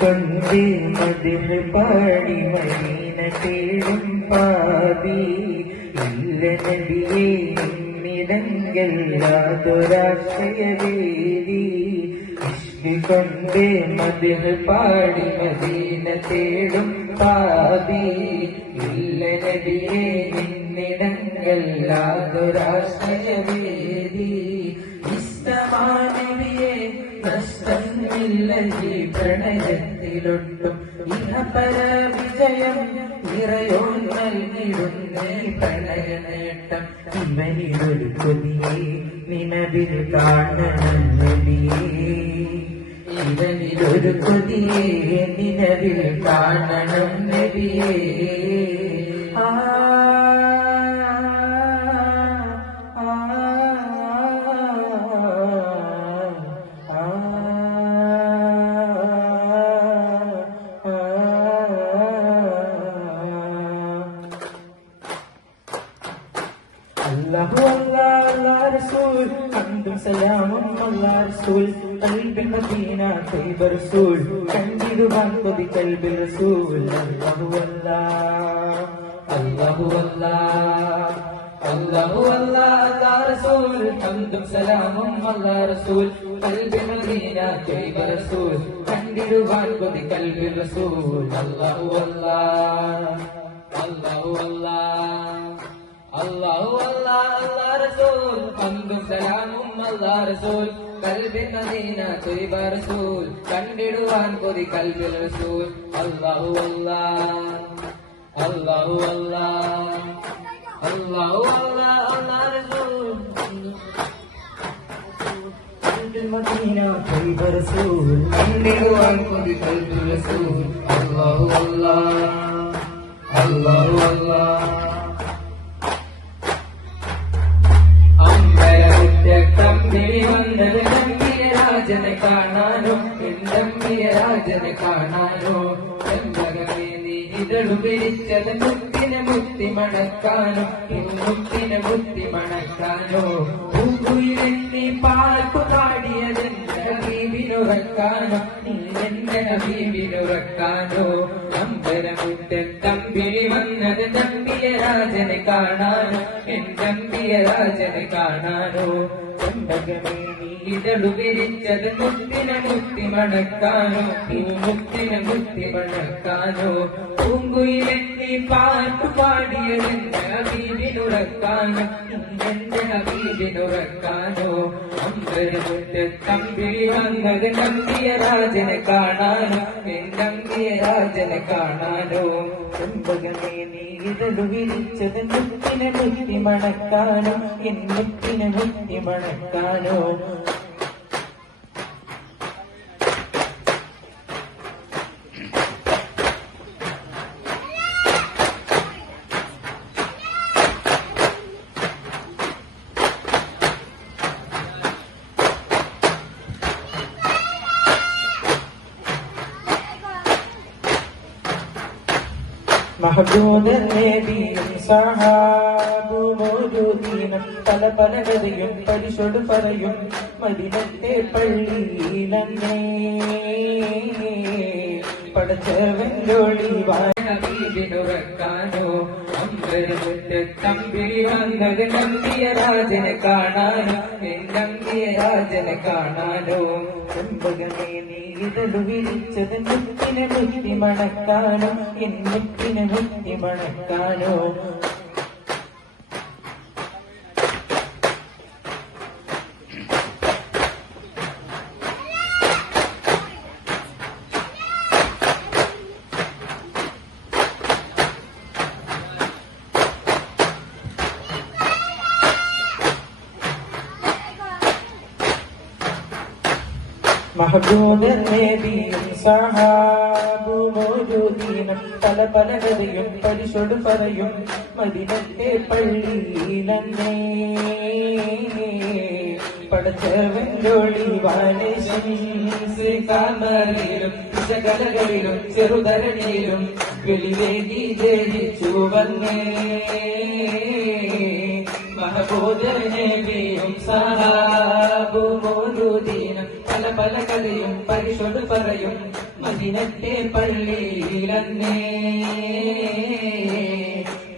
കൊണ്ടേ മതിൽ പാടി മദീന തേടും പാതി ഇല്ല നബിയേ നിന്നിടങ്കല്ലാതൊരാശ്രയവേദി കൊണ്ടേ മതിൽ പാടി മദീന തേടും പാതി ഇല്ല നബിയേ നിന്നിടങ്കല്ലാതൊരാശ്രയവേദി ഇസ്തമാനവിയെ നഷ്ടമില്ല ഈ പ്രണയത്തിലൊട്ടും ഇഹപര വിജയം നിറയോ നൽകിടുന്നേ പ്രണയ നേട്ടം ഇവനിലൊരു കൊതിയെ നിലവിൽ കാണണം നബിയേ ഇവനിലൊരു കൊതിയെ നിലവിൽ കാണണം നബിയേ الله والله الله رسول حمد سلام الله رسول قلب المدينة طيب رسول كنديد بانقض قلب الرسول الله والله الله والله الله والله الله رسول حمد سلام الله رسول قلب المدينة طيب رسول كنديد بانقض قلب الرسول الله والله الله والله الله والله الله رسول حمد سلام الله رسول قلب مدينة طيب رسول കണ്ടിടുവാൻ കൊതി കൽബിൽ റസൂൽ الله والله الله والله الله والله الله رسول قلب مدينة طيب رسول കണ്ടിടുവാൻ കൊതി കൽബിൽ റസൂൽ الله والله الله والله തമ്പിളി വന്നത് നമ്പിയ രാജനെ കാണാനോ നമ്പിയ രാജനെ കാണാനോ ചെമ്പകമേ നീ ഇതളു പിരിച്ചത് മുത്തിനെ മുത്തി മണക്കാനോ മുത്തിനെ മുത്തി മണക്കാനോ പൂക്കുയിലെത്തി പാൽക്കു പാടിയതെന്റെ ഹബീബിനുറക്കാനോ നീ എന്റെ ഹബീബിനുറക്കാനോ അമ്പരമുറ്റൻ തമ്പിളി വന്നത് നമ്പിയ രാജനെ കാണാനോ നമ്പിയ രാജനെ കാണാനോ ചെമ്പകമേ നീ ഇതളു വിരിച്ചത് മുത്തിനെ മുത്തി മണക്കാനോ മുത്തിനെ മുത്തി മണക്കാനോ പൂങ്കുയിലെത്തി പാട്ടു പാടിയതെന്റെ ഹബീബിനുറക്കാനോ എന്റെ ഹബീബിനുറക്കാനോ അമ്പരമുറ്റ തമ്പിളി വന്നത് നമ്പിയ രാജനെ കാണാനോ നമ്പിയ രാജനെ കാണാനോ ചെമ്പകമേ നീ ഇതളു വിരിച്ചത് മുത്തിനെ മുത്തി മണക്കാനോ മുത്തിനെ മുത്തി മണക്കാനോ മഹബൂബ് നബിയും സഹാബും മോദീനം പല പല കഥയും പരിശോട് പറയും മദീനത്തെ പള്ളിയിലന്നേ പടച്ചവൻകൊളി ഹബീബിനുറക്കാനോ അമ്പരമുറ്റ തമ്പിളി വന്നത് നമ്പിയ രാജനെ കാണാനോ നമ്പിയ രാജനെ കാണാനോ ചെമ്പകമേ നീ ഇതളു വിരിച്ചത് മുത്തിനെ മുത്തി മണക്കാനോ മുത്തിനെ മുത്തി മണക്കാനോ മഹബൂബ് നബിയും സഹാബും മോദീനം പല പല കഥയും പരിശോട് പറയും മദീനത്തെ പള്ളിയിലന്നേ പടച്ചവൻകൊളി വാലേശംസികാമറിലും വിശകലകളിലും ചെറുതരണിയിലും വെളിവേകി ജയിച്ചു വന്നേ മഹബൂദനബിയും സഹാബുമോരുദീനും പല പല കഥയും പരിശോധ പറയും മദീനത്തെ പള്ളിയിലന്നേ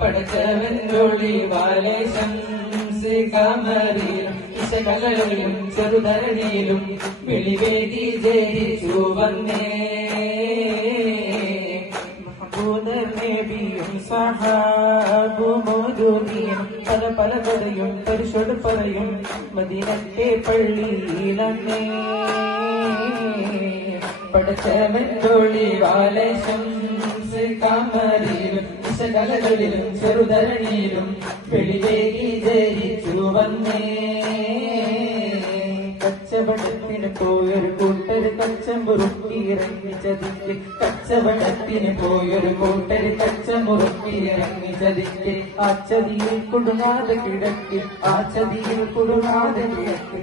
പടച്ചവൻകൊളി വാലേശംസികാമറിലും വിശകലകളിലും ചെറുതരണിയിലും വെളിവേകി ജയിച്ചു വന്നേ നബിയും സഹാബുമോരുദീനും പല പല കഥയും പരിശോധ പറയും മദീനത്തെ പള്ളിയിലന്നേ പടച്ചവൻകൊളി വാലേശംസികാമറിലും വിശകലകളിലും ചെറുതരണിയിലും വെളിവേകി ജയിച്ചു വന്നേ കച്ചവടത്തിന് പോയൊരു കൂട്ടര് കച്ചമുറുക്കിയിറങ്ങിച്ചതിക്ക് കച്ചവടത്തിന് പോയൊരു കൂട്ടര് കച്ചമുറുക്കിയിറങ്ങിച്ചതിക്ക് ആ ചതിയിൽ കുടുങ്ങാതെ കിടക്ക് ആ ചതിയിൽ കുടുങ്ങാതെ കിടക്ക്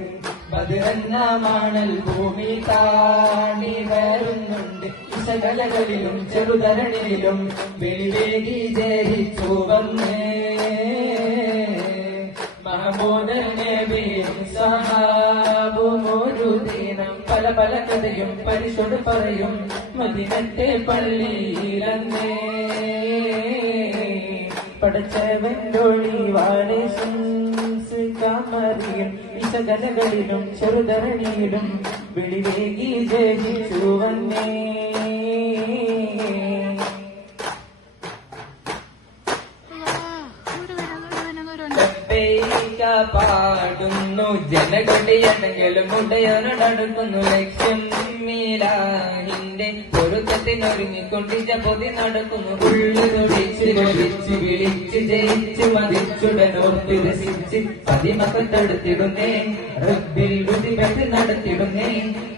ബദറന്നാമാണൽ ഭൂമി താണ്ടി വരുന്നുണ്ട് വിശകലകളിലും ചെറുതരണിയിലും വെളിവേകി ജയിച്ചു വന്നേ മഹബൂദനബിയും സഹാബുമോരുദീനും പല പല കഥയും പരിശോധ പറയും മദീനത്തെ പള്ളിയിലന്നേ പടച്ചവൻകൊളി വാലേശംസികാമറിലും വിശകലകളിലും ചെറുതരണിയിലും വെളിവേകി ജയിച്ചു വന്നേ പാടുന്നു ജനകടിയണെങ്കിലും ഉടയോനടുക്കുന്നു ലക്ഷ്യം മീലാഹിന്റെ പൊരുത്തത്തിനൊരുങ്ങിക്കൊണ്ടിച്ച പൊതി നടക്കുന്നു ഉള്ളു തുടിച്ച് കൊലിച്ച് വിളിച്ച് ജയിച്ച് മതിച്ചുടനോർത്ത് രസിച്ച് പതിമക്കത്തെടുത്തിടുന്നേ റബ്ബിൽ രുതിപെട്ട് നടത്തിടുന്നേ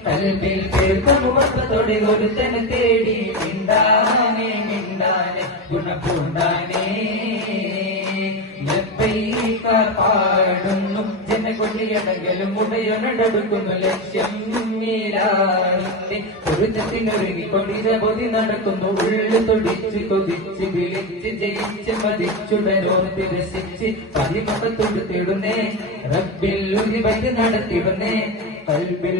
കൽബിൽ പേർത്ത മുഖത്തോടെ ഒരുത്തനെ തേടി മിണ്ടാനേ മിണ്ടാനെ ഗുണപൂണ്ടാനേ പാടുന്നു ജനകൊള്ളിയടകലും ഉടയോനടുക്കുന്നു ലക്ഷ്യം മീലാഹിന്റെ പൊരുത്തത്തിനൊരുങ്ങിക്കൊണ്ടിച്ച പൊതി നടക്കുന്നു ഉള്ളു തൊടിച്ച് കൊതിച്ച് വിളിച്ച് ജയിച്ച് മതിച്ചുടനോർത്ത് രസിച്ച് പതിമക്കത്തൊടുത്തിടുന്നേ റബ്ബിൽ ഉരിപറ്റ് നടത്തിടുന്നേ കൽബിൽ